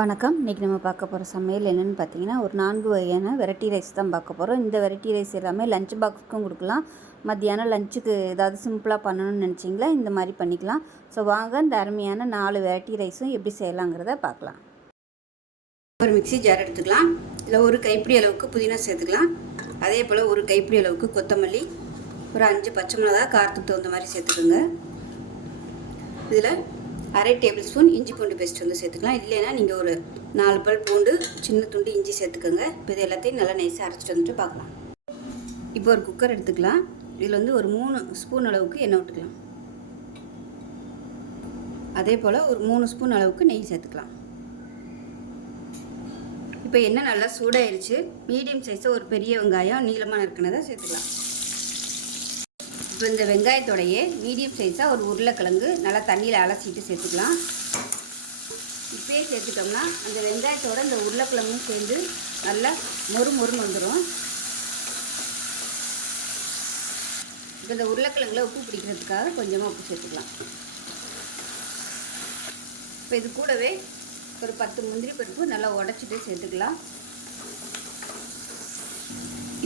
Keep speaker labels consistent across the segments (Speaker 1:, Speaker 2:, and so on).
Speaker 1: வணக்கம். இன்றைக்கி நம்ம பார்க்க போகிற சமையல் என்னென்னு பார்த்தீங்கன்னா ஒரு நான்கு வகையான வெரைட்டி ரைஸ் தான் பார்க்க போகிறோம் இந்த வெரைட்டி ரைஸ் எல்லாமே லஞ்ச் பாக்ஸுக்கும் கொடுக்கலாம். மத்தியானம் லஞ்சுக்கு ஏதாவது சிம்பிளாக பண்ணணும்னு நினச்சிங்களா? இந்த மாதிரி பண்ணிக்கலாம். ஸோ வாங்க இந்த அருமையான நாலு வெரைட்டி ரைஸும் எப்படி செய்யலாங்கிறத பார்க்கலாம். ஒரு மிக்ஸி ஜார் எடுத்துக்கலாம். இதில் ஒரு கைப்பிடி அளவுக்கு புதினா சேர்த்துக்கலாம். அதே போல் ஒரு கைப்பிடி அளவுக்கு கொத்தமல்லி ஒரு அஞ்சு பச்சை மிளகா காரத்துக்கு தகுந்த மாதிரி சேர்த்துக்கோங்க. இதில் அரை டேபிள் ஸ்பூன் இஞ்சி பூண்டு பேஸ்ட் வந்து சேர்த்துக்கலாம். இல்லைன்னா நீங்கள் ஒரு நாலு பல் பூண்டு சின்ன துண்டு இஞ்சி சேர்த்துக்கோங்க. இப்போ இது எல்லாத்தையும் நல்லா நைஸாக அரைச்சிட்டு வந்துட்டு பார்க்கலாம். இப்போ ஒரு குக்கர் எடுத்துக்கலாம். இதில் வந்து ஒரு மூணு ஸ்பூன் அளவுக்கு எண்ணெய் விட்டுக்கலாம் அதே போல் ஒரு மூணு ஸ்பூன் அளவுக்கு நெய் சேர்த்துக்கலாம். இப்போ எண்ணெய் நல்லா சூடாயிருச்சு. மீடியம் சைஸாக ஒரு பெரிய வெங்காயம் நீளமாக இருக்கிறத சேர்த்துக்கலாம். இப்போ இந்த வெங்காயத்தோடையே மீடியம் சைஸாக ஒரு உருளைக்கிழங்கு நல்லா தண்ணியில் அலசிட்டு சேர்த்துக்கலாம். இப்போயே சேர்த்துட்டோம்னா அந்த வெங்காயத்தோட இந்த உருளைக்கிழங்கும் சேர்ந்து நல்லா மொறு மொறுன்னு வந்துடும் இப்போ இந்த உருளைக்கிழங்குல உப்பு பிடிக்கிறதுக்காக கொஞ்சமாக உப்பு சேர்த்துக்கலாம். இப்போ இது கூடவே ஒரு பத்து முந்திரி பருப்பு நல்லா உடச்சிட்டு சேர்த்துக்கலாம்.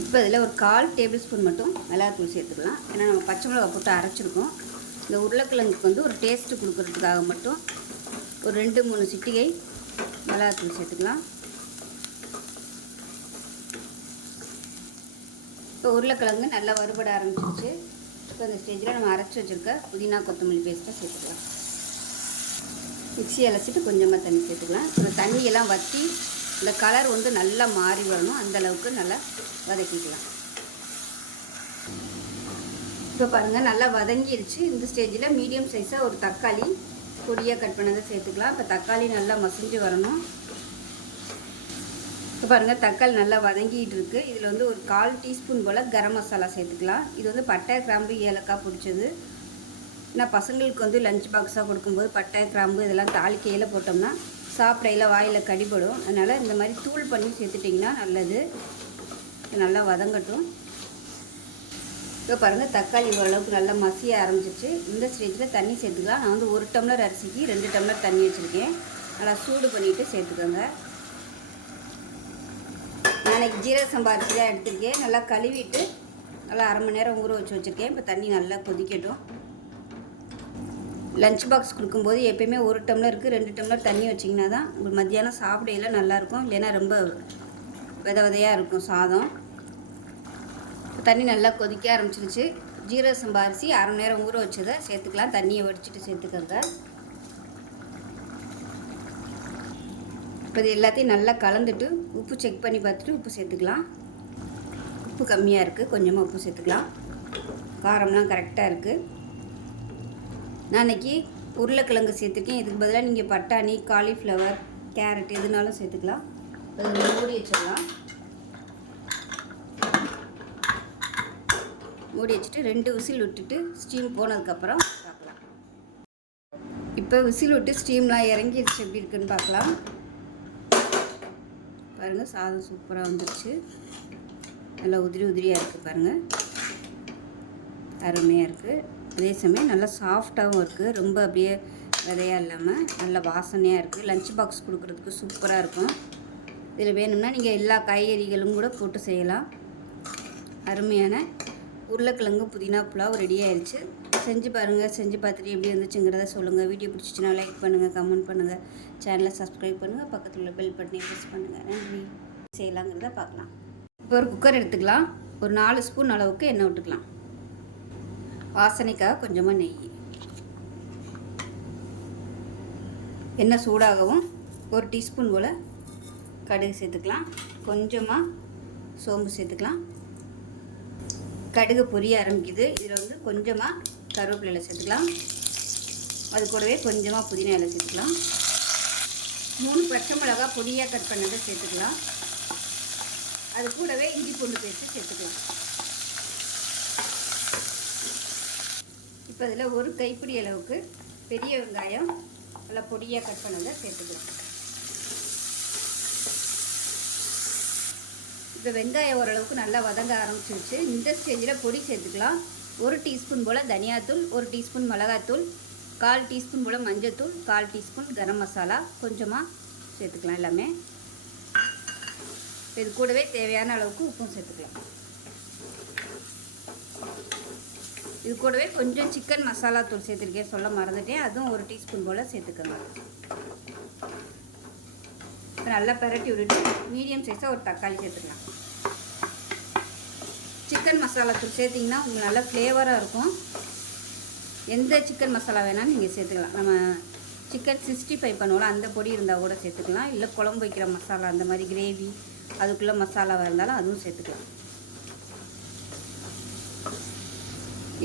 Speaker 1: இப்போ இதில் ஒரு கால் டேபிள் ஸ்பூன் மட்டும் மிளகாத்தூள் சேர்த்துக்கலாம். ஏன்னா நம்ம பச்சை மிளகா போட்டு அரைச்சிருக்கோம். இந்த உருளைக்கிழங்குக்கு வந்து ஒரு டேஸ்ட்டு கொடுக்கறதுக்காக மட்டும் ஒரு ரெண்டு மூணு சிட்டிகை மிளகாத்தூள் சேர்த்துக்கலாம். இப்போ உருளைக்கிழங்கு நல்லா வறுபட ஆரம்பிச்சிருச்சு. இப்போ இந்த ஸ்டேஜில் நம்ம அரைச்சி வச்சுருக்க புதினா கொத்தமல்லி பேஸ்ட்டாக சேர்த்துக்கலாம். மிக்ஸி அலசிட்டு கொஞ்சமாக தண்ணி சேர்த்துக்கலாம். இப்போ தண்ணியெல்லாம் வற்றி இந்த கலர் வந்து நல்லா மாறி வரணும். அந்த அளவுக்கு நல்லா வதக்கிக்கலாம். இப்போ பாருங்கள் நல்லா வதங்கிடுச்சு இந்த ஸ்டேஜில் மீடியம் சைஸாக ஒரு தக்காளி பொடியாக கட் பண்ணதை சேர்த்துக்கலாம். இப்போ தக்காளி நல்லா மசிஞ்சு வரணும். இப்போ பாருங்கள் தக்காளி நல்லா வதங்கிட்டு இருக்கு. இதில் வந்து ஒரு கால் டீஸ்பூன் போல் கரம் மசாலா சேர்த்துக்கலாம். இது வந்து பட்டை கிராம்பு ஏலக்காய் பிடிச்சது. நான் பசங்களுக்கு வந்து லஞ்ச் பாக்ஸாக கொடுக்கும்போது பட்டை கிராம்பு இதெல்லாம் தாளிக்கையில் போட்டோம்னா சாப்பிடையில் வாயில் கடிபடும். அதனால் இந்த மாதிரி தூள் பண்ணி சேர்த்துட்டிங்கன்னா நல்லது. நல்லா வதங்கட்டும். இப்போ பாருங்கள் தக்காளி ஓரளவுக்கு நல்லா மசிய ஆரம்பிச்சிச்சு இந்த ஸ்டேஜில் தண்ணி சேர்த்துக்கலாம். நான் வந்து ஒரு டம்ளர் அரிசிக்கு ரெண்டு டம்ளர் தண்ணி வச்சுருக்கேன். நல்லா சூடு பண்ணிவிட்டு சேர்த்துக்கோங்க. நாளைக்கு ஜீரக சம்பா அரிசி தான் எடுத்துருக்கேன். நல்லா கழுவிட்டு நல்லா அரை மணி நேரம் ஊற வச்சு வச்சுருக்கேன். இப்போ தண்ணி நல்லா கொதிக்கட்டும். லஞ்ச் பாக்ஸ் கொடுக்கும்போது எப்பயுமே ஒரு டம்ளருக்கு ரெண்டு டம்ளர் தண்ணி வச்சிங்கன்னா தான் உங்களுக்கு மத்தியானம் சாப்பிடையில நல்லாயிருக்கும். இல்லைன்னா ரொம்ப வித விதையாக இருக்கும் சாதம். தண்ணி நல்லா கொதிக்க ஆரம்பிச்சிருச்சு. ஜீரக சம்பா அரிசி அரை மணி நேரம் ஊற வச்சதை சேர்த்துக்கலாம். தண்ணியை வடிச்சிட்டு சேர்த்துக்கோங்க. இப்போ இது எல்லாத்தையும் நல்லா கலந்துட்டு உப்பு செக் பண்ணி பார்த்துட்டு உப்பு சேர்த்துக்கலாம். உப்பு கம்மியாக இருக்குது கொஞ்சமாக உப்பு சேர்த்துக்கலாம். காரம்லாம் கரெக்டாக இருக்குது நான் அன்றைக்கி உருளைக்கிழங்கு சேர்த்துருக்கேன். இதுக்கு பதிலாக நீங்கள் பட்டாணி காலிஃப்ளவர் கேரட் எதுனாலும் சேர்த்துக்கலாம். மூடி வச்சிடலாம். மூடி வச்சுட்டு ரெண்டு விசில் விட்டுட்டு ஸ்டீம் போனதுக்கப்புறம் பார்க்கலாம் இப்போ விசில் விட்டு ஸ்டீம்லாம் இறங்கிடுச்சு எப்படி இருக்குன்னு பார்க்கலாம். பாருங்கள் சாதம் சூப்பராக வந்துருச்சு. நல்லா உதிரி உதிரியாக இருக்குது பாருங்கள் அருமையாக இருக்குது அதே சமயம் நல்லா சாஃப்டாகவும் இருக்குது ரொம்ப அப்படியே விதையாக இல்லாமல் நல்ல வாசனையாக இருக்குது லஞ்ச் பாக்ஸ் கொடுக்குறதுக்கு சூப்பராக இருக்கும். இதில் வேணும்னா நீங்கள் எல்லா காய்கறிகளும் கூட போட்டு செய்யலாம். அருமையான உருளைக்கிழங்கு புதினா புலாவ் ரெடி ஆயிடுச்சு செஞ்சு பாருங்கள் செஞ்சு பார்த்துட்டு எப்படி இருந்துச்சுங்கிறத சொல்லுங்கள் வீடியோ பிடிச்சிச்சின்னா லைக் பண்ணுங்கள் கமெண்ட் பண்ணுங்கள் சேனலை சப்ஸ்கிரைப் பண்ணுங்கள் பக்கத்தில் உள்ள பெல் பட்டனை ப்ரெஸ் பண்ணுங்கள் நன்றி. செய்யலாங்கிறத பார்க்கலாம். இப்போ ஒரு குக்கர் எடுத்துக்கலாம். ஒரு நாலு ஸ்பூன் அளவுக்கு எண்ணெய் விட்டுக்கலாம். வாசனைக்காக கொஞ்சமாக நெய். எண்ணெய் சூடாகவும் ஒரு டீஸ்பூன் போல் கடுகு சேர்த்துக்கலாம். கொஞ்சமாக சோம்பு சேர்த்துக்கலாம். கடுகு பொரிய ஆரம்பிக்குது. இதில் வந்து கொஞ்சமாக கருவேப்பிலை சேர்த்துக்கலாம். அது கூடவே கொஞ்சமாக புதினா இலை சேர்த்துக்கலாம். மூணு பச்சை மிளகா பொடியாக கட் பண்ணதை சேர்த்துக்கலாம். அது கூடவே இஞ்சி பூண்டு பேஸ்ட்டு சேர்த்துக்கலாம். இப்போ இதில் ஒரு கைப்பிடி அளவுக்கு பெரிய வெங்காயம் நல்லா பொடியாக கட் பண்ணதை சேர்த்துக்கலாம். இப்போ வெங்காயம் ஓரளவுக்கு நல்லா வதங்க ஆரம்பிச்சிருச்சு. இந்த ஸ்டேஜில் பொடி சேர்த்துக்கலாம். ஒரு டீஸ்பூன் போல் தனியாத்தூள் ஒரு டீஸ்பூன் மிளகாத்தூள் கால் டீஸ்பூன் போல் மஞ்சத்தூள் கால் டீஸ்பூன் கரம் மசாலா கொஞ்சமாக சேர்த்துக்கலாம் எல்லாமே. இது கூடவே தேவையான அளவுக்கு உப்பும் சேர்த்துக்கலாம். இது கூடவே கொஞ்சம் சிக்கன் மசாலா தூள் சேர்த்துருக்கேன் சொல்ல மறந்துட்டேன். அதுவும் ஒரு டீஸ்பூன் போல் சேர்த்துக்கோங்க. நல்லா பரட்டி விட்டுட்டு மீடியம் சைஸாக ஒரு தக்காளி சேர்த்துக்கலாம். சிக்கன் மசாலா தூள் சேர்த்திங்கன்னா உங்களுக்கு நல்லா ஃப்ளேவராக இருக்கும். எந்த சிக்கன் மசாலா வேணாலும் நீங்கள் சேர்த்துக்கலாம். நம்ம சிக்கன் சிக்ஸ்டி ஃபைவ் பண்ணுவோம்ல அந்த பொடி இருந்தால் கூட சேர்த்துக்கலாம். இல்லை குழம்பு வைக்கிற மசாலா அந்த மாதிரி கிரேவி அதுக்குள்ளே மசாலாவாக இருந்தாலும் அதுவும் சேர்த்துக்கலாம்.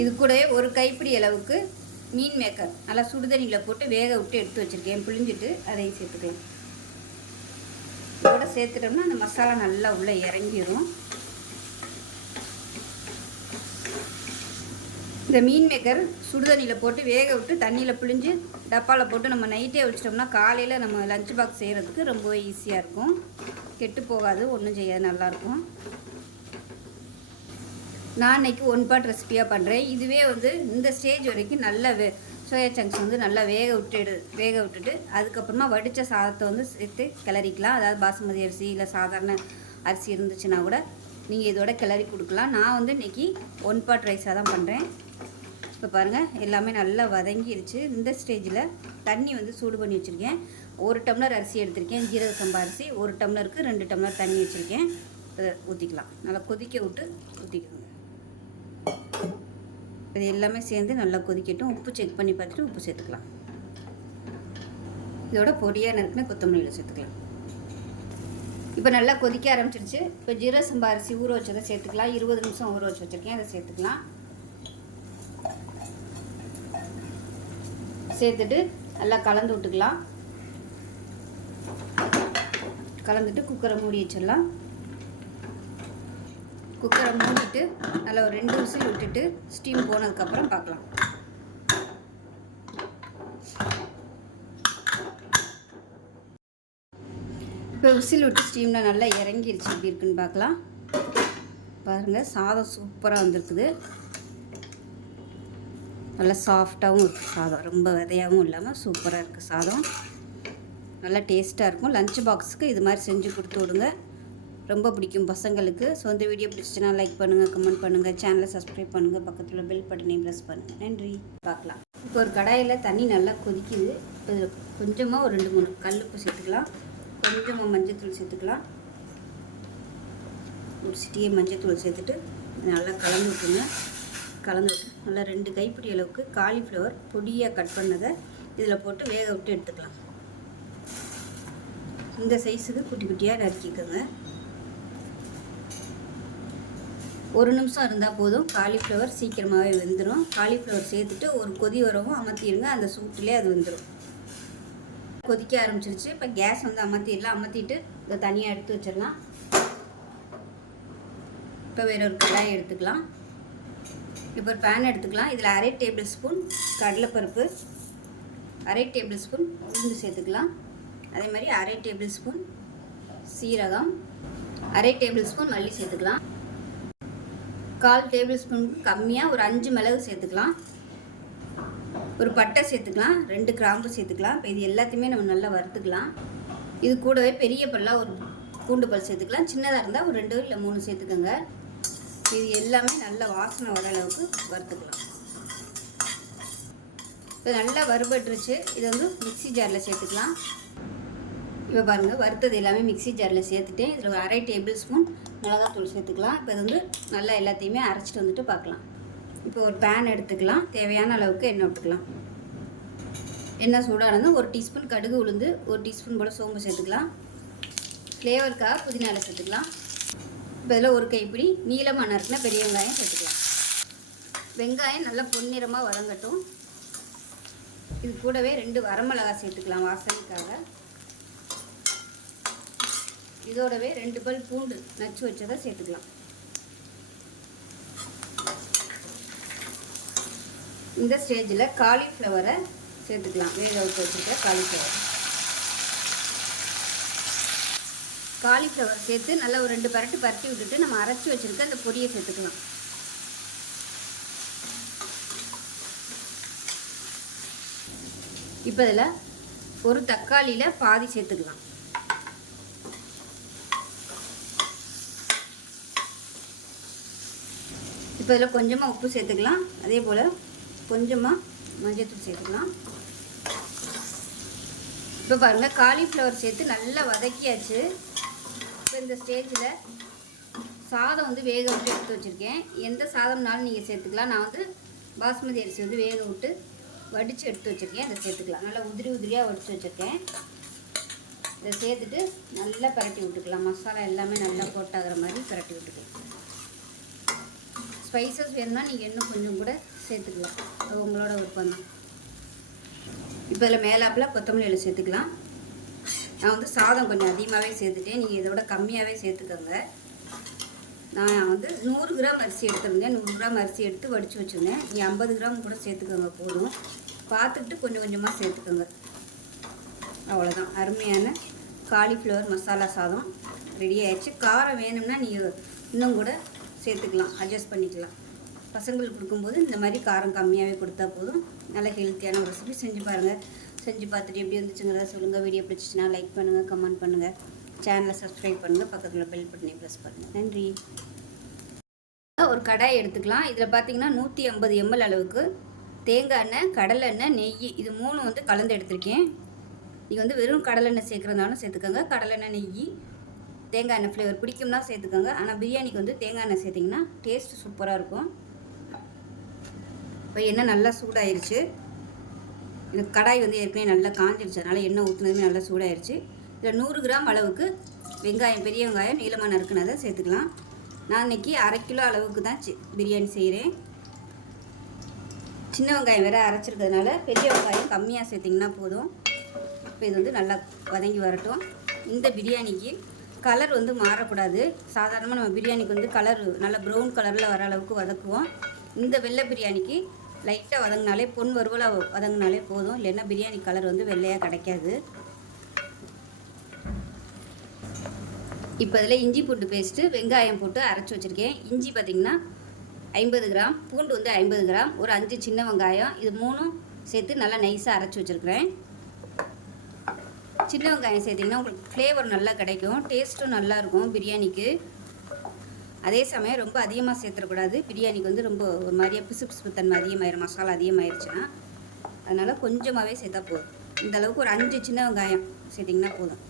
Speaker 1: இது கூடவே ஒரு கைப்பிடி அளவுக்கு மீன் மேக்கர். நல்லா சுடுதண்ணியில் போட்டு வேக விட்டு எடுத்து வச்சுருக்கேன். புளிஞ்சிட்டு அதையும் சேர்த்துக்கலாம் இதோட சேர்த்துட்டோம்னா அந்த மசாலா நல்லா உள்ளே இறங்கிடும் இந்த மீன் மேக்கர் சுடுதண்ணியில் போட்டு வேக விட்டு தண்ணியில் பிழிஞ்சு டப்பாவில் போட்டு நம்ம நைட்டே வச்சிட்டோம்னா காலையில் நம்ம லஞ்ச் பாக்ஸ் செய்கிறதுக்கு ரொம்ப ஈஸியாக இருக்கும். கெட்டு போகாது ஒன்றும் செய்யாது நல்லாயிருக்கும் நான் இன்னைக்கு ஒன் பாட் ரெசிபியாக பண்ணுறேன் இதுவே வந்து இந்த ஸ்டேஜ் வரைக்கும் நல்லா வே சோயா சங்க்ஸ் வந்து நல்லா வேக விட்டுடு வேக விட்டுட்டு அதுக்கப்புறமா வடித்த சாதத்தை வந்து சேர்த்து கிளறிக்கலாம். அதாவது பாசுமதி அரிசி இல்லை சாதாரண அரிசி இருந்துச்சுன்னா கூட நீங்கள் இதோட கிளறி கொடுக்கலாம். நான் வந்து இன்றைக்கி ஒன் பாட் ரைஸாக தான் பண்ணுறேன் இப்போ பாருங்கள் எல்லாமே நல்லா வதங்கிருச்சு. இந்த ஸ்டேஜில் தண்ணி வந்து சூடு பண்ணி வச்சுருக்கேன். ஒரு டம்ளர் அரிசி எடுத்திருக்கேன். ஜீரக சம்பா அரிசி ஒரு டம்ளருக்கு ரெண்டு டம்ளர் தண்ணி வச்சுருக்கேன். ஊற்றிக்கலாம் நல்லா கொதிக்க விட்டு ஊற்றிக்கோங்க இது எல்லாமே சேர்ந்து நல்லா கொதிக்கட்டும். உப்பு செக் பண்ணி பார்த்துட்டு உப்பு சேர்த்துக்கலாம். இதோட பொடியாக நறுக்கின கொத்தமல்லியில் சேர்த்துக்கலாம். இப்போ நல்லா கொதிக்க ஆரம்பிச்சிருச்சு. இப்போ ஜீரக சம்பா அரிசி ஊற வச்சதை சேர்த்துக்கலாம். இருபது நிமிஷம் ஊற வச்சு வச்சுருக்கேன். அதை சேர்த்துக்கலாம். சேர்த்துட்டு நல்லா கலந்து விட்டுக்கலாம். கலந்துட்டு குக்கரை மூடி வச்சிடலாம். குக்கரை மூடிட்டு நல்லா ஒரு ரெண்டு விசில் விட்டுட்டு ஸ்டீம் போனதுக்கப்புறம் பார்க்கலாம். இப்போ விசில் விட்டு ஸ்டீமில் நல்லா இறங்கிடுச்சு எப்படி இருக்குன்னு பார்க்கலாம். பாருங்கள் சாதம் சூப்பராக வந்திருக்குது. நல்லா சாஃப்டாகவும் இருக்குது சாதம். ரொம்ப விதையாகவும் இல்லாமல் சூப்பராக இருக்குது சாதம். நல்லா டேஸ்ட்டாக இருக்கும். லஞ்ச் பாக்ஸுக்கு இது மாதிரி செஞ்சு கொடுத்து விடுங்க. ரொம்ப பிடிக்கும் பசங்களுக்கு. ஸோ இந்த வீடியோ பிடிச்சிச்சுன்னா லைக் பண்ணுங்கள் கமெண்ட் பண்ணுங்கள் சேனலை சப்ஸ்கிரைப் பண்ணுங்கள் பக்கத்தில் பெல் பட்டனையும் ப்ரெஸ் பண்ணுங்கள் நன்றி. பார்க்கலாம். இப்போ ஒரு கடாயில் தண்ணி நல்லா கொதிக்குது. இதில் கொஞ்சமாக ஒரு ரெண்டு மூணு கல்லுப்பு சேர்த்துக்கலாம். கொஞ்சமாக மஞ்சத்தூள் சேர்த்துக்கலாம். ஒரு சிட்டியை மஞ்சத்தூள் சேர்த்துட்டு நல்லா கலந்து விட்டுருங்க கலந்து விட்டு நல்லா ரெண்டு கைப்பிடி அளவுக்கு காலிஃப்ளவர் பொடியாக கட் பண்ணதை இதில் போட்டு வேக விட்டு எடுத்துக்கலாம். இந்த சைஸுக்கு குட்டி குட்டியாக நறுக்கிக்கோங்க. ஒரு நிமிஷம் இருந்தால் போதும். காலிஃப்ளவர் சீக்கிரமாகவே வெந்துடும் காலிஃப்ளவர் சேர்த்துட்டு ஒரு கொதி வரவும் அமர்த்திடுங்க அந்த சூட்டிலே அது வந்துடும் கொதிக்க ஆரம்பிச்சிருச்சு. இப்போ கேஸ் வந்து அமர்த்திடலாம் அமர்த்திட்டு இதை தனியாக எடுத்து வச்சிடலாம். இப்போ வேற ஒரு கடாய் எடுத்துக்கலாம். இப்போ ஒரு பேன் எடுத்துக்கலாம். இதில் அரை டேபிள் ஸ்பூன் கடலைப்பருப்பு அரை டேபிள் ஸ்பூன் உளுந்து சேர்த்துக்கலாம். அதே மாதிரி அரை டேபிள் ஸ்பூன் சீரகம் அரை டேபிள் ஸ்பூன் மல்லி சேர்த்துக்கலாம். கால் டேபிள் ஸ்பூன் கம்மியாக ஒரு அஞ்சு மிளகு சேர்த்துக்கலாம். ஒரு பட்டை சேர்த்துக்கலாம் ரெண்டு கிராம்பு சேர்த்துக்கலாம். இப்போ இது எல்லாத்தையுமே நம்ம நல்லா வறுத்துக்கலாம். இது கூடவே பெரிய பல்லாக ஒரு பூண்டு பல் சேர்த்துக்கலாம். சின்னதாக இருந்தால் ஒரு ரெண்டு இல்லை மூணு சேர்த்துக்கோங்க. இது எல்லாமே நல்ல வாசனை வர அளவுக்கு வறுத்துக்கலாம். இப்போ நல்லா வறுபட்டுருச்சு. இதை வந்து மிக்சி ஜாரில் சேர்த்துக்கலாம். இப்போ பாருங்கள் வறுத்தது எல்லாமே மிக்சி ஜாரில் சேர்த்துட்டேன். இதில் ஒரு அரை டேபிள் ஸ்பூன் மிளகாத்தூள் சேர்த்துக்கலாம். இப்போ இது வந்து நல்லா எல்லாத்தையுமே அரைச்சிட்டு வந்துட்டு பார்க்கலாம். இப்போ ஒரு பேன் எடுத்துக்கலாம். தேவையான அளவுக்கு எண்ணெய் விட்டுக்கலாம் எண்ணெய் சூடானது ஒரு டீஸ்பூன் கடுகு உளுந்து ஒரு டீஸ்பூன் போல் சோம்பு சேர்த்துக்கலாம். ஃப்ளேவருக்காக புதினால சேர்த்துக்கலாம். இப்போ இதில் ஒரு கைப்பிடி நீளமாக நறுக்கின பெரிய வெங்காயம் சேர்த்துக்கலாம். வெங்காயம் நல்லா பொன்னிறமாக வதங்கட்டும். இது கூடவே ரெண்டு வரமிளகாய் சேர்த்துக்கலாம் வாசனைக்காக. இதோடவே ரெண்டு பல் பூண்டு நச்சு வச்சதை சேர்த்துக்கலாம். இந்த ஸ்டேஜில் காலிஃப்ளவரை சேர்த்துக்கலாம். வேக வச்சு வச்சுருக்க காலிஃப்ளவர் காலிஃப்ளவர் சேர்த்து நல்லா ஒரு ரெண்டு பரட்டு பரட்டி விட்டுட்டு நம்ம அரைச்சி வச்சுருக்க அந்த பொடியை சேர்த்துக்கலாம். இப்போ இதில் ஒரு தக்காளியில் பாதி சேர்த்துக்கலாம். இப்போ இதில் கொஞ்சமாக உப்பு சேர்த்துக்கலாம். அதே போல் கொஞ்சமாக மஞ்சள்தூள் சேர்த்துக்கலாம். இப்போ பாருங்கள் காலிஃப்ளவர் சேர்த்து நல்லா வதக்கியாச்சு. இப்போ இந்த ஸ்டேஜில் சாதம் வந்து வேக விட்டு எடுத்து வச்சுருக்கேன். எந்த சாதம்னாலும் நீங்கள் சேர்த்துக்கலாம். நான் வந்து பாஸ்மதி அரிசி வந்து வேக விட்டு வடித்து எடுத்து வச்சுருக்கேன். அதை சேர்த்துக்கலாம். நல்லா உதிரி உதிரியாக வடித்து வச்சுருக்கேன். இதை சேர்த்துட்டு நல்லா பரட்டி விட்டுக்கலாம். மசாலா எல்லாமே நல்லா போட்டாகிற மாதிரி பரட்டி விட்டுக்கலாம். ஸ்பைசஸ் வேணும்னா நீங்கள் இன்னும் கொஞ்சம் கூட சேர்த்துக்கலாம். அது உங்களோட விருப்பம் தான் இப்போ இதில் மேலாப்பில் கொத்தமல்லியில் சேர்த்துக்கலாம். நான் வந்து சாதம் கொஞ்சம் அதிகமாகவே சேர்த்துட்டேன். நீங்கள் இதை விட கம்மியாகவே சேர்த்துக்கோங்க. நான் வந்து நூறு கிராம் அரிசி எடுத்துருந்தேன். நூறு கிராம் அரிசி எடுத்து வடித்து வச்சுருந்தேன். நீங்கள் ஐம்பது கிராம் கூட சேர்த்துக்கோங்க போதும். பார்த்துட்டு கொஞ்சம் கொஞ்சமாக சேர்த்துக்கோங்க. அவ்வளோதான் அருமையான காலிஃப்ளவர் மசாலா சாதம் ரெடி ஆயிடுச்சு. காரம் வேணும்னா நீங்கள் இன்னும் கூட சேர்த்துக்கலாம் அட்ஜஸ்ட் பண்ணிக்கலாம். பசங்களுக்கு கொடுக்கும்போது இந்த மாதிரி காரம் கம்மியாகவே கொடுத்தா போதும். நல்ல ஹெல்த்தியான ஒரு ரெசிபி செஞ்சு பாருங்கள் செஞ்சு பார்த்துட்டு எப்படி வந்துச்சுங்கிறத சொல்லுங்கள் வீடியோ பிடிச்சிச்சின்னா லைக் பண்ணுங்கள் கமெண்ட் பண்ணுங்கள் சேனலை சப்ஸ்கிரைப் பண்ணுங்கள் பக்கத்தில் பெல் பட்டனை ப்ரெஸ் பண்ணுங்கள் நன்றி. ஒரு கடாய் எடுத்துக்கலாம். இதில் பார்த்தீங்கன்னா நூற்றி ஐம்பது எம்எல் அளவுக்கு தேங்காய் எண்ணெய் கடலை எண்ணெய் நெய் இது மூணு வந்து கலந்து எடுத்திருக்கேன். நீங்கள் வந்து வெறும் கடலெண்ணெய் சேர்க்குறதுனாலும் சேர்த்துக்கோங்க. கடலெண்ணெய் நெய் தேங்காய் எண்ணெய் ஃப்ளேவர் பிடிக்கும்னா சேர்த்துக்கோங்க. ஆனால் பிரியாணிக்கு வந்து தேங்காய் எண்ணெய் சேர்த்திங்கன்னா டேஸ்ட் சூப்பராக இருக்கும். இப்போ எண்ணெய் நல்லா சூடாயிருச்சு. இந்த கடாய் வந்து ஏற்கனவே நல்லா காஞ்சிருச்சு. அதனால் எண்ணெய் ஊற்றுனதுமே நல்லா சூடாயிருச்சு. இதில் நூறு கிராம் அளவுக்கு வெங்காயம் பெரிய வெங்காயம் நீளமாக நறுக்குனதை சேர்த்துக்கலாம். நான் இன்றைக்கி அரை கிலோ அளவுக்கு தான் சி பிரியாணி செய்கிறேன் சின்ன வெங்காயம் வேறு அரைச்சிருக்கிறதுனால பெரிய வெங்காயம் கம்மியாக சேர்த்திங்கன்னா போதும். இப்போ இது வந்து நல்லா வதங்கி வரட்டும். இந்த பிரியாணிக்கு கலர் வந்து மாறக்கூடாது. சாதாரணமாக நம்ம பிரியாணிக்கு வந்து கலர் நல்லா ப்ரௌன் கலரில் வர அளவுக்கு வதக்குவோம். இந்த வெள்ளை பிரியாணிக்கு லைட்டாக வதங்கினாலே பொன் வறுவலாக வதங்கினாலே போதும். இல்லைன்னா பிரியாணி கலர் வந்து வெள்ளையாக கிடைக்காது. இப்போ இதில் இஞ்சி பூண்டு பேஸ்ட்டு வெங்காயம் போட்டு அரைச்சி வச்சுருக்கேன். இஞ்சி பார்த்திங்கன்னா ஐம்பது கிராம் பூண்டு வந்து ஐம்பது கிராம் ஒரு அஞ்சு சின்ன வெங்காயம் இது மூணும் சேர்த்து நல்லா நைஸாக அரைச்சி வச்சுருக்கிறேன். சின்ன வெங்காயம் சேர்த்திங்கன்னா உங்களுக்கு ஃப்ளேவர் நல்லா கிடைக்கும். டேஸ்ட்டும் நல்லாயிருக்கும் பிரியாணிக்கு. அதே சமயம் ரொம்ப அதிகமாக சேர்த்துடக்கூடாது பிரியாணிக்கு வந்து ரொம்ப ஒரு மாதிரியாக பிசு பிசுப்பு தன்மை அதிகமாயிரும். மசாலா அதிகமாயிருச்சுன்னா அதனால் கொஞ்சமாகவே சேர்த்தா போதும். இந்த அளவுக்கு ஒரு அஞ்சு சின்ன வெங்காயம் சேர்த்திங்கன்னா போதும்.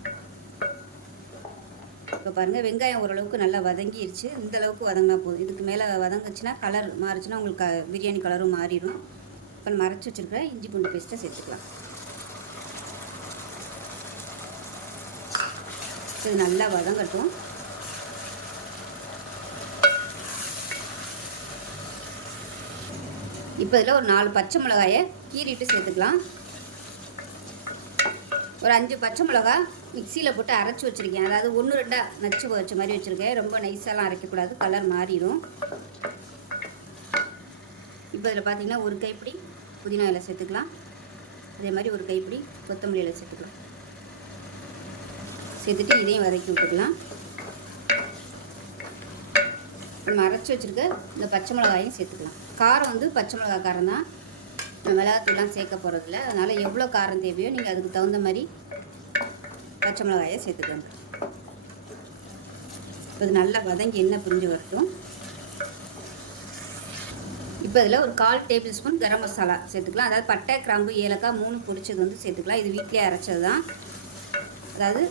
Speaker 1: இப்போ பாருங்கள் வெங்காயம் ஓரளவுக்கு நல்லா வதங்கிருச்சு. இந்த அளவுக்கு வதங்கினா போதும். இதுக்கு மேலே வதங்குச்சுன்னா கலர் மாறிச்சுன்னா உங்களுக்கு பிரியாணி கலரும் மாறிடும் இப்போ மறைச்சி அரைச்சி வச்சுருக்கிற இஞ்சி பூண்டு பேஸ்ட்டை சேர்த்துக்கலாம். இது நல்லா வதங்கட்டும். இப்போ இதில் ஒரு நாலு பச்சை மிளகாயை கீறிட்டு சேர்த்துக்கலாம். ஒரு அஞ்சு பச்சை மிளகா மிக்சியில் போட்டு அரைச்சி வச்சுருக்கேன். அதாவது ஒன்று ரெண்டாக நச்சு வச்ச மாதிரி வச்சுருக்கேன். ரொம்ப நைஸாலாம் அரைக்கக்கூடாது. கலர் மாறிடும். இப்போ இதில் பார்த்தீங்கன்னா ஒரு கைப்பிடி புதினா இலை சேர்த்துக்கலாம். அதே மாதிரி ஒரு கைப்பிடி கொத்தமல்லி இலை சேர்த்துக்கலாம். சேர்த்துட்டு இதையும் வதக்கி விட்டுக்கலாம். நம்ம அரைச்சி வச்சுருக்க இந்த பச்சை மிளகாயும் சேர்த்துக்கலாம். காரம் வந்து பச்சை மிளகா காரம் தான். நம்ம மிளகாத்தூள்லாம் சேர்க்க போகிறதில்ல அதனால் எவ்வளோ காரம் தேவையோ நீங்கள் அதுக்கு தகுந்த மாதிரி பச்சை மிளகாயை சேர்த்துக்கோங்க. இப்போ இது நல்லா வதங்கி எண்ணெய் பிரிஞ்சு வரட்டும். இப்போ இதில் ஒரு கால் டேபிள் ஸ்பூன் கரம் மசாலா சேர்த்துக்கலாம். அதாவது பட்டை கிராம்பு ஏலக்காய் மூணு பொடிச்சது வந்து சேர்த்துக்கலாம். இது வீட்டிலே அரைச்சது தான் அதாவது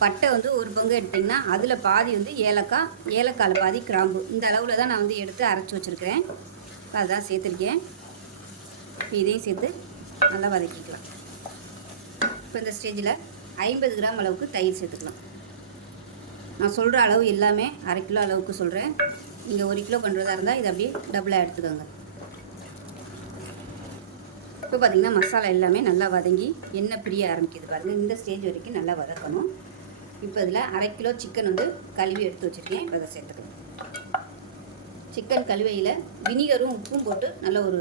Speaker 1: பட்டை வந்து ஒரு பங்கு எடுத்திங்கன்னா அதில் பாதி வந்து ஏலக்காய் ஏலக்காயில் பாதி கிராம்பு. இந்த அளவில் தான் நான் வந்து எடுத்து அரைச்சி வச்சுருக்கிறேன். அதுதான் சேர்த்துருக்கேன். இப்போ இதையும் சேர்த்து நல்லா வதக்கிக்கலாம். இப்போ இந்த ஸ்டேஜில் ஐம்பது கிராம் அளவுக்கு தயிர் சேர்த்துக்கலாம். நான் சொல்கிற அளவு எல்லாமே அரை கிலோ அளவுக்கு சொல்கிறேன் நீங்கள் ஒரு கிலோ பண்ணுறதா இருந்தால் இதை அப்படியே டபுளாக எடுத்துக்கோங்க. இப்போ பார்த்திங்கன்னா மசாலா எல்லாமே நல்லா வதங்கி எண்ணெய் பிரிய ஆரம்பிக்குது பாருங்கள் இந்த ஸ்டேஜ் வரைக்கும் நல்லா வதக்கணும். இப்போ இதில் அரை கிலோ சிக்கன் வந்து கழுவி எடுத்து வச்சுருக்கேன். இப்போ அதை சேர்த்துக்கலாம். சிக்கன் கழுவையில் வினிகரும் உப்பும் போட்டு நல்ல ஒரு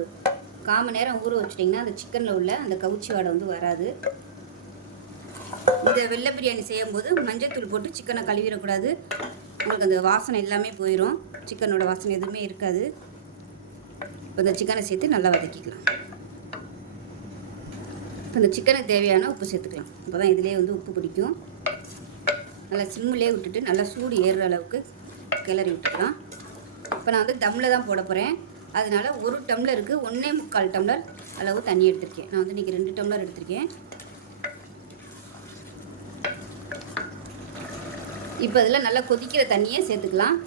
Speaker 1: கால் மணி நேரம் ஊற வச்சிட்டிங்கன்னா அந்த சிக்கனில் உள்ள அந்த கவுச்சி வாடை வந்து வராது. இந்த வெள்ளை பிரியாணி செய்யும்போது மஞ்சத்தூள் போட்டு சிக்கனை கழுவிடக்கூடாது. உங்களுக்கு அந்த வாசனை எல்லாமே போயிடும் சிக்கனோட வாசனை எதுவுமே இருக்காது. இப்போ இந்த சிக்கனை சேர்த்து நல்லா வதக்கிக்கலாம். இப்போ இந்த சிக்கனுக்கு தேவையான உப்பு சேர்த்துக்கலாம். அப்போ தான் இதிலே வந்து உப்பு பிடிக்கும். நல்லா சிம்மிலே விட்டுட்டு நல்லா சூடு ஏறுற அளவுக்கு கிளறி விட்டுக்கலாம். இப்போ நான் வந்து தம்மில் தான் போட போகிறேன் அதனால் ஒரு டம்ளருக்கு ஒன்றே முக்கால் டம்ளர் அளவு தண்ணி எடுத்திருக்கேன். நான் வந்து இன்றைக்கி ரெண்டு டம்ளர் எடுத்திருக்கேன். இப்போ இதில் நல்லா கொதிக்கிற தண்ணியே சேர்த்துக்கலாம்.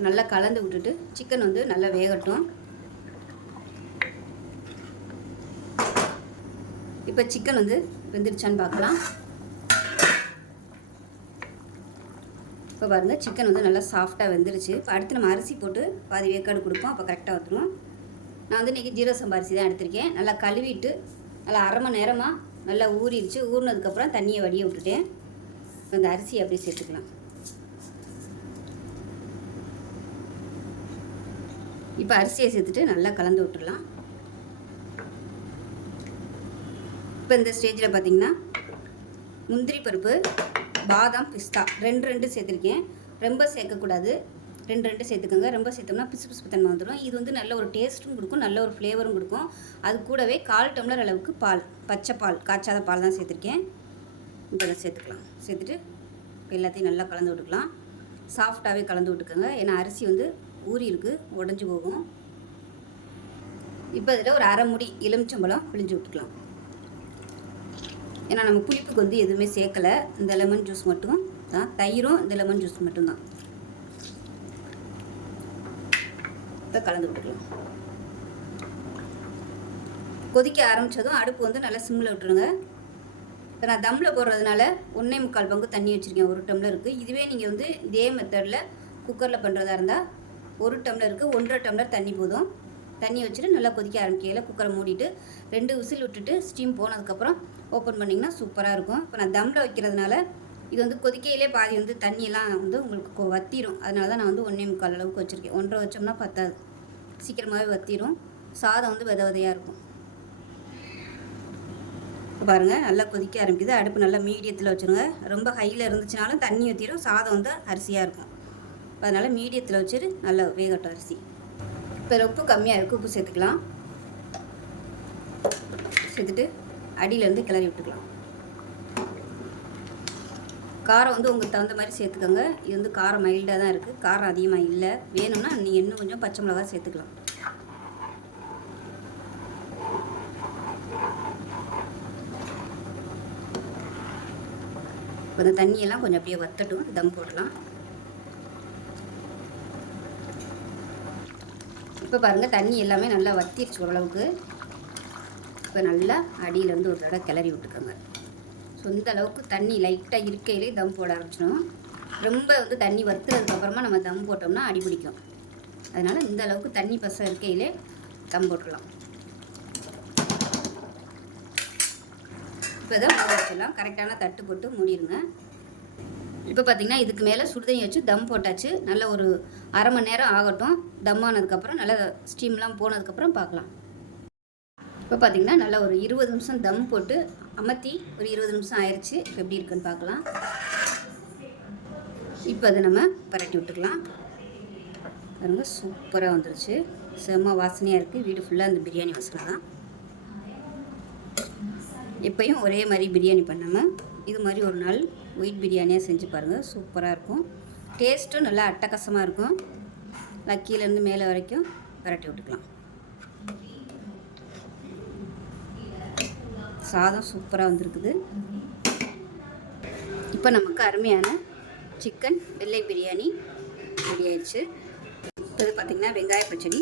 Speaker 1: இதை நல்லா கலந்து விட்டுட்டு சிக்கன் வந்து நல்லா வேகட்டும். இப்போ சிக்கன் வந்து வெந்துருச்சான்னு பார்க்கலாம். இப்போ பாருங்கள் சிக்கன் வந்து நல்லா சாஃப்டாக வெந்துருச்சு. இப்போ அடுத்து நம்ம அரிசி போட்டு பாதி வேக்காடு கொடுப்போம் அப்போ கரெக்டாக ஊற்றுவோம் நான் வந்து இன்றைக்கி ஜீரோ சம்பா அரிசி தான் எடுத்திருக்கேன். நல்லா கழுவிட்டு நல்லா அரை மணி நேரமாக நல்லா ஊறிடுச்சு. ஊறினதுக்கப்புறம் தண்ணியை வடிய விட்டுட்டேன். இப்போ இந்த அரிசியை அப்படியே சேர்த்துக்கலாம். இப்போ அரிசியை சேர்த்துட்டு நல்லா கலந்து விட்டுடலாம். இப்போ இந்த ஸ்டேஜில் பார்த்தீங்கன்னா முந்திரி பருப்பு பாதாம் பிஸ்தா ரெண்டு ரெண்டு சேர்த்துருக்கேன். ரொம்ப சேர்க்கக்கூடாது. ரெண்டு ரெண்டு சேர்த்துக்கோங்க. ரொம்ப சேர்த்தோம்னா பிசு பிசு தன்மை வந்துடும் இது வந்து நல்ல ஒரு டேஸ்ட்டும் கொடுக்கும் நல்ல ஒரு ஃப்ளேவரும் கொடுக்கும். அது கூடவே கால் டம்ளர் அளவுக்கு பால் பச்சை பால் காய்ச்சாத பால் தான் சேர்த்துருக்கேன். இப்போ சேர்த்துக்கலாம். சேர்த்துட்டு எல்லாத்தையும் நல்லா கலந்து விட்டுக்கலாம். சாஃப்டாகவே கலந்து விட்டுக்கோங்க. ஏன்னா அரிசி வந்து ஊறி இருக்கு உடஞ்சி போகும். இப்போ இதில் ஒரு அரை முடி எலுமிச்சம்பழம் பிழிஞ்சு விட்டுக்கலாம். ஏன்னா நம்ம புளிப்புக்கு வந்து எதுவுமே சேர்க்கலை. இந்த லெமன் ஜூஸ் மட்டும் தான். தயிரும் இந்த லெமன் ஜூஸ் மட்டும்தான் இப்போ கலந்து விட்டுக்கலாம் கொதிக்க ஆரம்பித்ததும் அடுப்பு வந்து நல்லா சிம்மில் விட்டுருங்க. இப்போ நான் தம்மில் போடுறதுனால ஒன்றே முக்கால் பங்கு தண்ணி வச்சுருக்கேன். ஒரு டம்ளருக்கு. இதுவே நீங்கள் வந்து இதே மெத்தடில் குக்கரில் பண்ணுறதா இருந்தால் ஒரு டம்ளருக்கு ஒன்றரை டம்ளர் தண்ணி போதும். தண்ணி வச்சுட்டு நல்லா கொதிக்க ஆரம்பிக்கையில் குக்கரை மூடிட்டு ரெண்டு விசில் விட்டுட்டு ஸ்டீம் போனதுக்கப்புறம் ஓப்பன் பண்ணிங்கன்னா சூப்பராக இருக்கும். இப்போ நான் தம்மில் வைக்கிறதுனால இது வந்து கொதிக்கையிலே பாதி வந்து தண்ணியெல்லாம் வந்து உங்களுக்கு கொ- வத்திரும். அதனால தான் நான் வந்து ஒன்றே முக்கால் அளவுக்கு வச்சுருக்கேன். ஒன்றரை வச்சோம்னா பத்தாது. சீக்கிரமாகவே வத்திரும். சாதம் வந்து வித விதையாக இருக்கும். பாருங்கள் நல்லா கொதிக்க ஆரம்பிக்குது. அடுப்பு நல்லா மீடியத்தில் வச்சுருங்க. ரொம்ப ஹையில் இருந்துச்சுனாலும் தண்ணி ஊற்றிடும் சாதம் வந்து அரிசியாக இருக்கும். அதனால் மீடியத்தில் வச்சுட்டு நல்லா வேகட்டும் அரிசி. இப்போ உப்பு கம்மியாக இருக்குது உப்பு சேர்த்துக்கலாம். சேர்த்துட்டு அடியிலேருந்து கிளறி விட்டுக்கலாம். காரம் வந்து உங்களுக்கு தகுந்த மாதிரி சேர்த்துக்கோங்க. இது வந்து காரம் மைல்டாக தான் இருக்குது காரம் அதிகமாக இல்லை. வேணும்னா நீங்கள் இன்னும் கொஞ்சம் பச்சை மிளகா சேர்த்துக்கலாம். இப்போ இந்த தண்ணியெல்லாம் கொஞ்சம் அப்படியே வத்தட்டும். தம் போடலாம். இப்போ பாருங்கள் தண்ணி எல்லாமே நல்லா வத்திருச்சு ஓரளவுக்கு. இப்போ நல்லா அடியில் வந்து ஒரு தடவை கிளறி விட்டுக்கோங்க. ஸோ இந்த அளவுக்கு தண்ணி லைட்டாக இருக்கையிலே தம் போட ஆரம்பிச்சிடும் ரொம்ப வந்து தண்ணி வத்துறதுக்கப்புறமா நம்ம தம் போட்டோம்னா அடி பிடிக்கும். அதனால் இந்த அளவுக்கு தண்ணி பசம் இருக்கையிலே தம் போட்டுடலாம் இப்போ தான் மூட வச்சிடலாம். கரெக்டான தட்டு போட்டு மூடிடுங்க இப்போ பார்த்தீங்கன்னா இதுக்கு மேலே சுடுதண்ணி வச்சு தம் போட்டாச்சு. நல்ல ஒரு அரை மணி நேரம் ஆகட்டும். தம் ஆனதுக்கப்புறம் நல்லா ஸ்டீம்லாம் போனதுக்கப்புறம் பார்க்கலாம். இப்போ பார்த்தீங்கன்னா நல்லா ஒரு இருபது நிமிஷம் தம் போட்டு அமர்த்தி ஒரு இருபது நிமிஷம் ஆயிடுச்சு இப்போ எப்படி இருக்குன்னு பார்க்கலாம். இப்போ அதை நம்ம பரட்டி விட்டுக்கலாம். பாருங்க சூப்பராக வந்துருச்சு. செம்ம வாசனையாக இருக்குது வீடு ஃபுல்லாக அந்த பிரியாணி வாசனை தான். எப்பயும் ஒரே மாதிரி பிரியாணி பண்ணாமல் இது மாதிரி ஒரு நாள் ஒயிட் பிரியாணியாக செஞ்சு பாருங்கள் சூப்பராக இருக்கும். டேஸ்ட்டும் நல்லா அட்டகாசமாக இருக்கும். நல்லா கீழேருந்து மேலே வரைக்கும் விரட்டி விட்டுக்கலாம். சாதம் சூப்பராக வந்திருக்குது. இப்போ நமக்கு அருமையான சிக்கன் வெள்ளை பிரியாணி ரெடி ஆயிடுச்சு. இது பார்த்திங்கன்னா வெங்காய பச்சடி.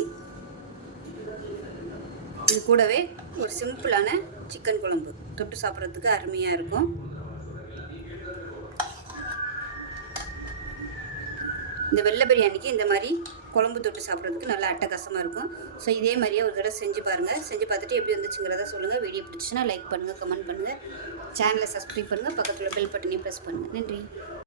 Speaker 1: இது கூடவே ஒரு சிம்பிளான சிக்கன் குழம்பு. தொட்டு சாப்பிட்றதுக்கு அருமையாக இருக்கும். இந்த வெள்ளை பிரியாணிக்கு இந்த மாதிரி குழம்பு தொட்டு சாப்பிட்றதுக்கு நல்லா அட்டகாசமாக இருக்கும். ஸோ இதே மாதிரியே ஒரு தடவை செஞ்சு பாருங்கள் செஞ்சு பார்த்துட்டு எப்படி வந்துச்சுங்கிறத சொல்லுங்கள் வீடியோ பிடிச்சுன்னா லைக் பண்ணுங்கள் கமெண்ட் பண்ணுங்கள் சேனலை சப்ஸ்கிரைப் பண்ணுங்கள் பக்கத்தில் பெல் பட்டனையும் ப்ரெஸ் பண்ணுங்கள் நன்றி.